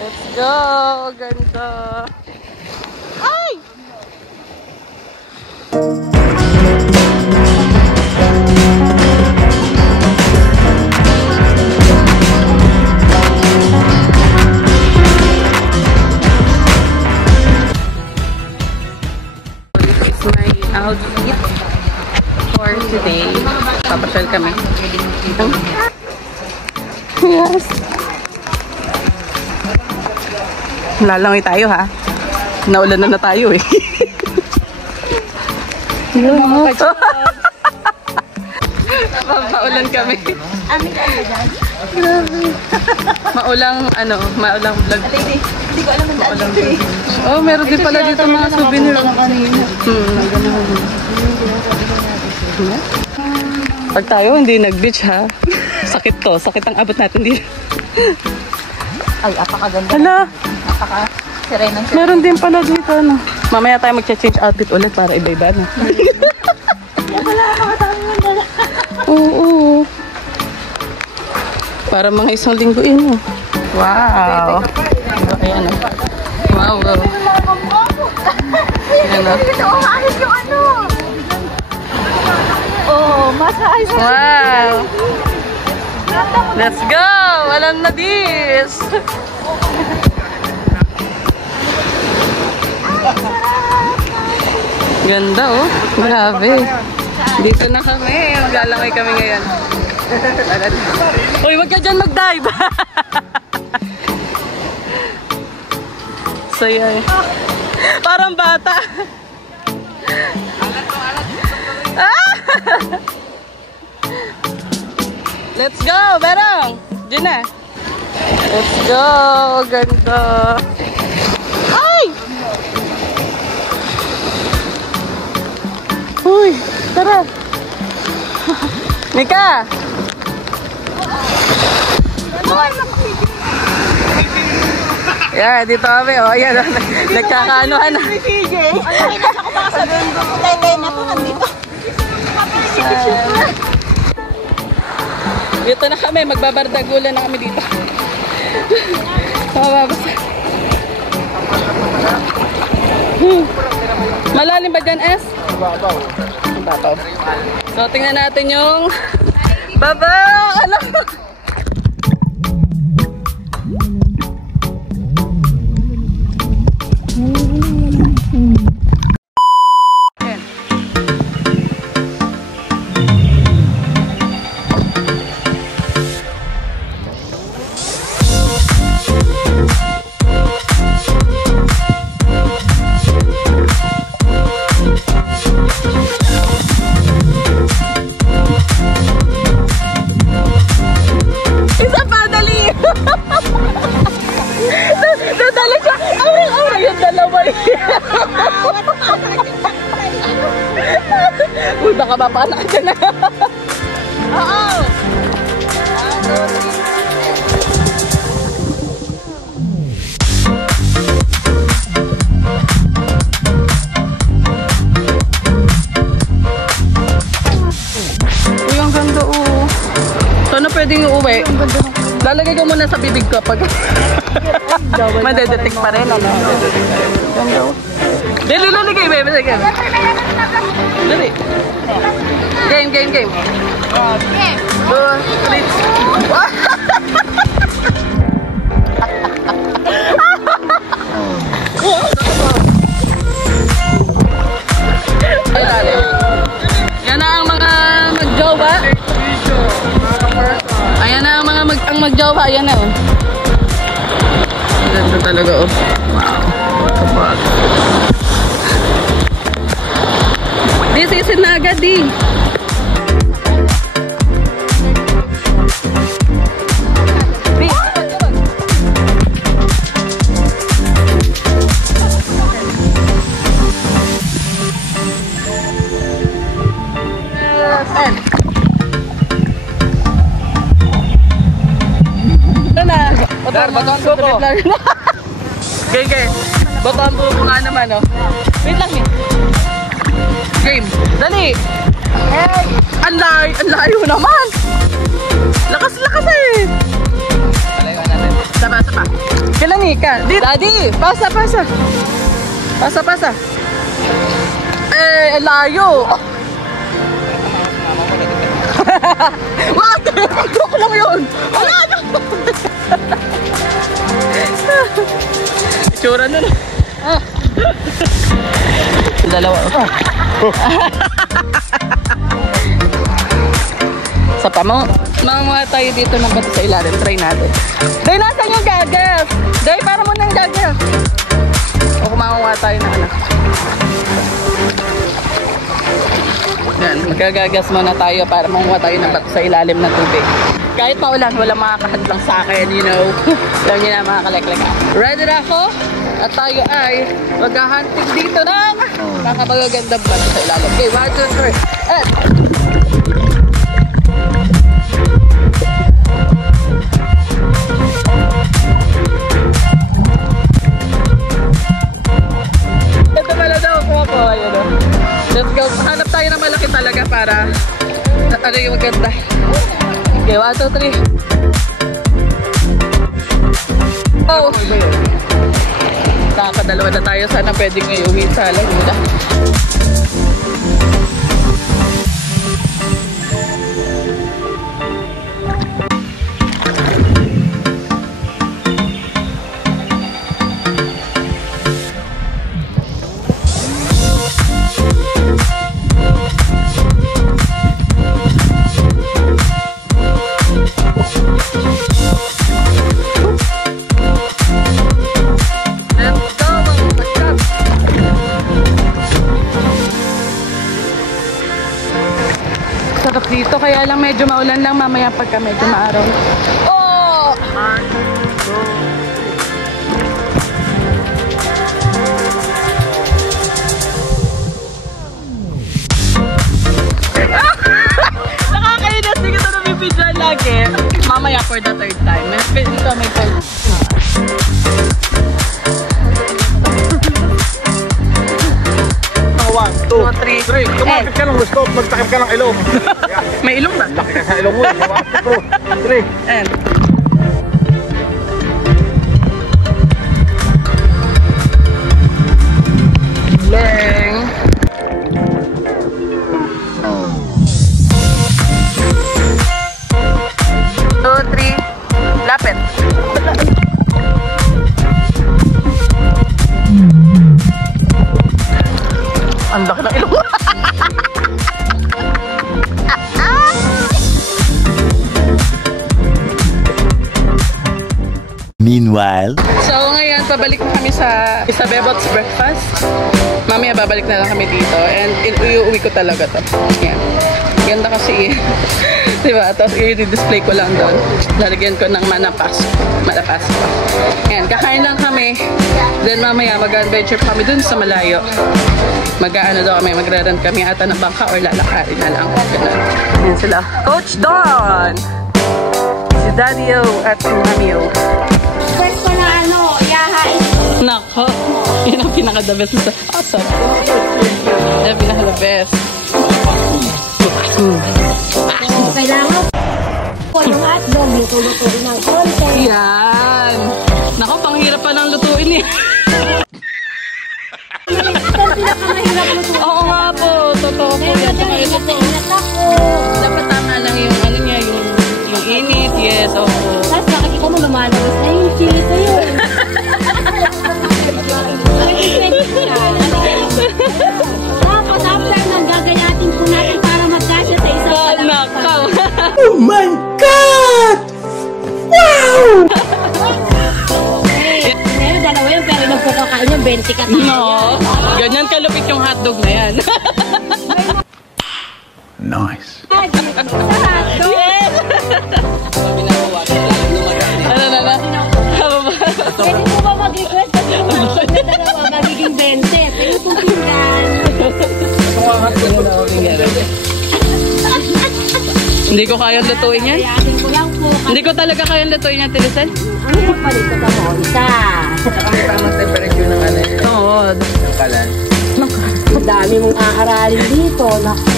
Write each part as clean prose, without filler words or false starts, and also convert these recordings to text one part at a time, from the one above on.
Let's go! Ganda! Ay! This is my outfit for today. Papasyal kami. Yes! Lalangoy tayo ha. Naulan na tayo eh. Maulan kami. Grabe. Maulang maulang vlog. Hindi ko alam ang vlog. Oh, meron din pala dito mga souvenir. Pag tayo hindi nag-beach ha. Sakit to. Sakit ang abot natin dito. Ay, apakaganda. Hala. Apaka-siray ng siray. Meron din pala dito, no? Mamaya tayo mag-change outfit ulit para iba-iba, no? Wala, makatami mo na. Oo. Para mga isang linggo yun, no? Wow. Ayan, no? Wow, wow. Ayan, no? Ayos yung ano. Oh, masa-ayos. Wow. Let's go! Alam na this! Ganda oh. Grabe. Dito na kami. Maglalangay kami ngayon. Uy, wag ka dyan mag-dive! Saya eh. Parang bata. Let's go, Berang! Diyan na. Let's go! Ganda! Ay! Uy! Tara! Mika! Yeah, dito kami. Oh, yan. Nagkakaanohan na. Ay, nasa ko pa sa doon. Tay-tay na to, nandito. Dito na kami, magbabardagulan na kami dito. Mababasa. Malalim ba dyan, S? Babaw. Babaw. So, tingnan natin yung babaw! Alam mo! Nadala siya. Aura yung dalawa eh. Uy, baka mapanak ka na. Oo. Uy, ang ganda oh. Sana pwedeng uuwi. Lalagay ko muna sa bibig ko pag madedetect pa rin, ano? Dali, lalagay, baby. Dali. Game. Game. 2, 3. Ay, dali. Yan na ang mga mag-jowa. Ayan na ang mga mag-jowa. Ayan na, oh. Ganda talaga, oh. Wow. Kapag. This is in Agadi. Bato ang buko. Game. Bato ang buko nga naman, oh. Wait lang, eh. Game. Dali. Hey. Ang layo naman. Lakas eh. Sapa. Kailan, eh? Mika. Daddy, pasa. Pasa. Layo. Wag! Joke lang yun. Wala na. Itsura nun. Dalawa. Sa pamo. Mangunguha tayo dito ng bato sa ilalim. Try natin. Day, nasan yung goggles? Day, para mo ng goggles. O kung mangunguha tayo ng anak. Yan, magagagas muna tayo para manguha tayo ng bato sa ilalim ng tubig. Kahit maulan, walang makakahadlang sa akin, you know. Alam niyo na mga kaleklega. Ready na ako? At tayo ay maghahunting dito ng nakapagagandang bato sa ilalim. Okay, 1, 2, 3. Ito pala daw po. Ayun o. Let's go. Hanap tayo ng malaki talaga para ano yung maganda. Okay, 1, 2, 3. Oh! Nakakadalawa na tayo. Sana pwedeng uwi sa Laguna. Sarap dito, kaya lang medyo maulan lang mamaya pagka medyo maaraw. Oh! Nakakainis, hindi ko ito nabibidyan lagi. Mamaya for the third time. Ito may third. 1, 2, 3. Kumapit ka ng gusto, magtakip ka ng ilong. May ilong ba? Laki ka sa ilong mo. 1, 2, 3. And Leng. Two, three. Lapit. Ang laki ng ilong. Meanwhile, So ngayon, pabalik na kami sa Isabebot's breakfast. Mamaya babalik na lang kami dito. And iuwi ko talaga to. Yan. Ganda kasi. Diba? Tapos i-display ko lang doon. Lalagyan ko ng manapas. Yan. Kakain lang kami. Then mamaya mag-adventure kami dun sa malayo. Mag-ano daw kami. Magre-rent kami ata ng bangka or lalakarin na lang. Ganun. Yan sila. Coach Don! Si Daddy O at si Mami O. First ko na yahain. Nako, yun ang pinaka-the best na awesome. Yan ang pinaka-the best. Kailangan po yung hotdog, luto-lutuin ng konti. Yan. Nako, panghirap pa ng lutuin eh. Ito ang pinakamahirap lutuin. Oo nga po, totoo po. Yan, tsaka ito po. Dapat tama lang yung ano niya, yung init, yes, oo. Tapos nakikita mo lumalabas na yung chili sa'yo. Tapos after nang gagayatin po natin para magkasya sa isang Nakaw. oh my God! Wow! Pero dalawa yun, pero nagpapakain yung 20 ka tayo. No, ganyan kalupit yung hotdog na yan. Nice. Sa hotdog. Yes! Ano na? Pwede mo ba mag-request kasi yung hotdog na dalawa magiging 20? Pero kung tingnan. Hindi ko kayang lutuin yan. Kayatin ko lang po. Hindi ko talaga kayang lutuin yan, Tilisan. Ano yung palito ka mo? Isa. Ang tamang temperature ng ano yun. Oo. Ng kalan. Ang dami mong aaralin dito. Naku.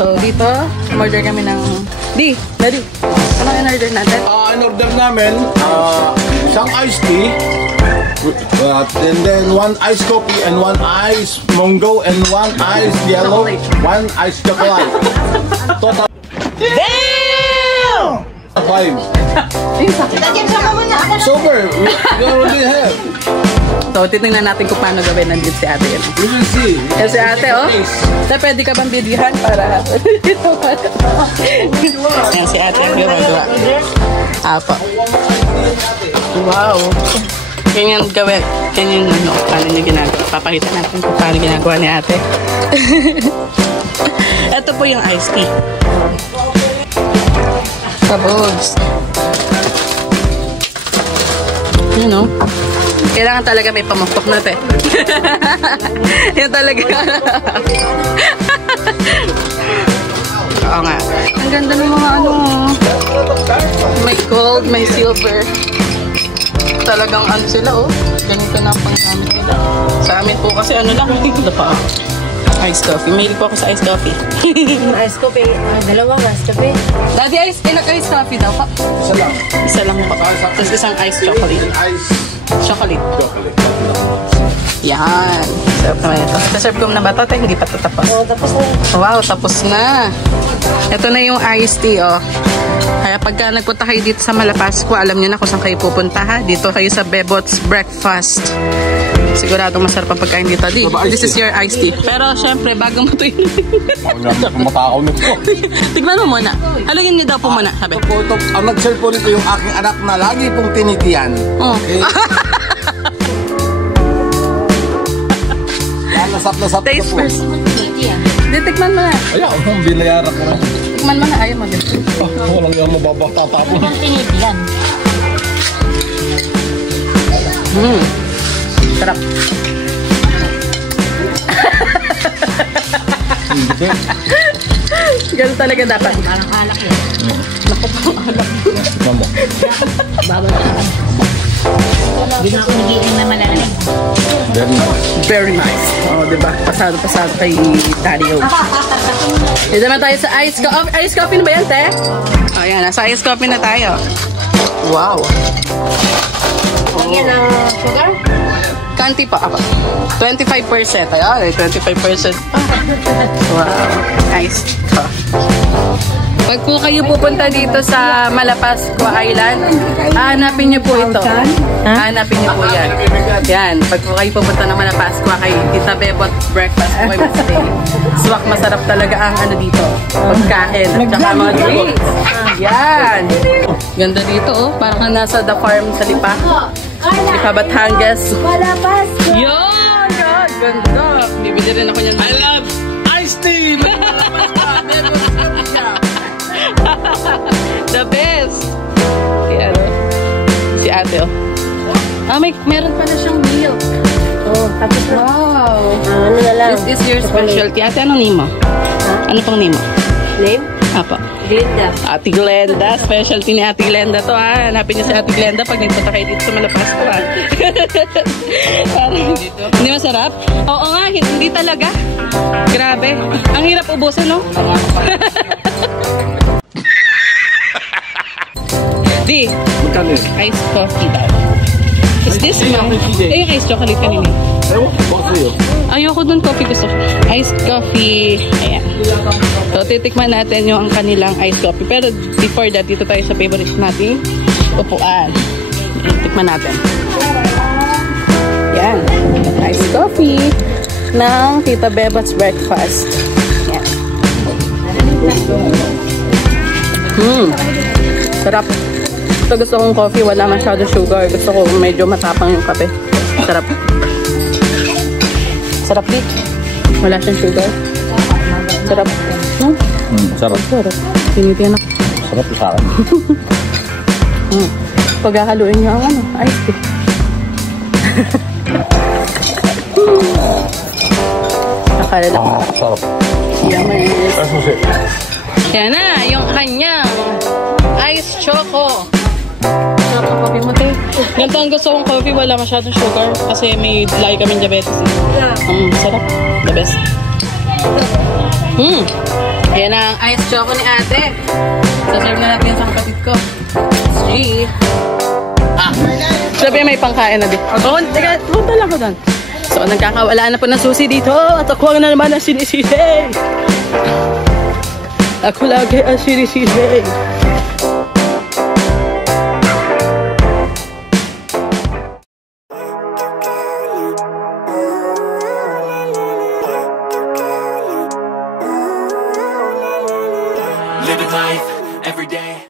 So, dito, order kami ng... Daddy, ano in-order natin? In-order namin, isang iced tea, and then one iced coffee, and one iced mango, and one iced yellow, one iced chocolate. Total. Damn! 5. Super! We already have. So, titingnan natin kung paano gawin nandito si ate. You will see. Kasi ate, na pwede ka bang bidihan para... Yan si ate ang gumagawa. Apo. Wow. Ganyan gawin. Ganyan paano niya ginagawa. Papakita natin kung paano ginagawa ni ate. Ito po yung iced tea. Kabogs. You know, kailangan talaga may pamuktok na te. Yan talaga. Oo nga. Ang ganda ng mga ano. May gold, may silver. Talagang ano sila oh. Ganito na pang gamit nila. Sa amin po kasi ano lang. Ito pa. Iced coffee. Mahilig po ako sa iced coffee. Ice coffee. Dalawang ice coffee. Daddy, ice coffee daw pa. Isa lang. Isa lang po. Tapos isang iced chocolate. Iced Chocolate. chocolate. Yan. Sarap naman ito. Naserve ko na ba ito? Hindi pa ito tapos. Oo, tapos na. Wow, tapos na. Ito na yung iced tea, oh. Kaya pagka nagpunta kayo dito sa Malapascua, alam nyo na kung saan kayo pupunta, ha? Dito kayo sa Bebot's Breakfast. Sigurado masarap ang pagkain dito. This is your iced tea. Pero, syempre, bago mo ito yun. Matakaw nito. Tignan mo muna. Halugin niyo daw po muna, sabi. Ang nag-share po nito yung aking anak na lagi pong tinitiyan. Oh. Okay? Lasap-lasap na Taste po. first. Tikman mo na. Ayaw, binayaran ko na. Tikman mo na. Ayaw mo din. Walang yung mababatatapon. Ang tinitiyan. Sarap. Ganun talaga dapat. Parang alak yun. Naku po, alak. Tignan mo. Babalakan. Hindi na ako nagiging na malalamig. Very nice. Very nice. Oh, diba? Pasado kay Dario. Dito naman tayo sa ice coffee. Ice coffee na ba yan, te? Oh, yan. Nasa ice coffee na tayo. Wow. Lagyan ng sugar? Kanti pa. 25%. Ayan, 25%. Wow. Iced coffee. Pag po kayo pupunta dito sa Malapascua Island, hanapin niyo po ito. Hanapin niyo po yan. Yan. Pag po kayo pupunta ng Malapascua kay Tita Bebot Breakfast po ay stay. Swak, masarap talaga ang ano dito. Pagkain at saka mga drinks. Yan. Ganda dito oh. Parang nasa the farm sa Lipa. Lipa, Batangas. Malapascua! Yun! Yan! Ganda. Bibili rin ako niyan. I love iced tea! The best! Si ate oh. Meron pala siyang milk. Oh, tapos na. Wow! Ano na lang? This is your specialty. Ate, anong name mo? Ano pang name mo? Name? Apa? Glinda. Ate Glenda. Specialty ni Ate Glenda to ha. Hanapin niyo si Ate Glenda pag nagpunta kayo dito sa Malapascua. Hindi masarap? Oo nga, hindi talaga. Grabe. Ang hirap ubusin, no? Di, Magkano yun? iced coffee daw. Is this milk? Eh, yung iced chocolate kanina. Ewan, bakit sa'yo? Ayoko dun coffee, gusto ko. Iced coffee. Ayan. So, titikman natin yung kanilang iced coffee. Pero before that, dito tayo sa favorite nating upuan. Tikman natin. Yan. Iced coffee ng Tita Bebot's Breakfast. Yan. Sarap. Ito gusto kong coffee. Wala masyado sugar. Gusto ko medyo matapang yung kape. Sarap. Sarap din. Wala siyang sugar. Sarap. No? Sarap. Sarap. Tinitiyan ako. Sarap sa akin. Paghahaluin niyo ang ano, iced tea. Nakalala ko. Sarap. Yaman. Susi. Yan na, yung kanyang iced choco. Sarap ang coffee mo, te. Ganito ang gusto kong coffee, wala masyadong sugar. Kasi may lahi kaming diabetes. Sarap. The best. Yan ang ice choco ni ate. Saserve na natin sa kapatid ko. G. Sabi may pangkain na din. Oh, teka, punta lang ko doon. So, nagkakawala na po ng susi dito. At ako na naman ang sinisisi. Ako lagi ang sinisisi.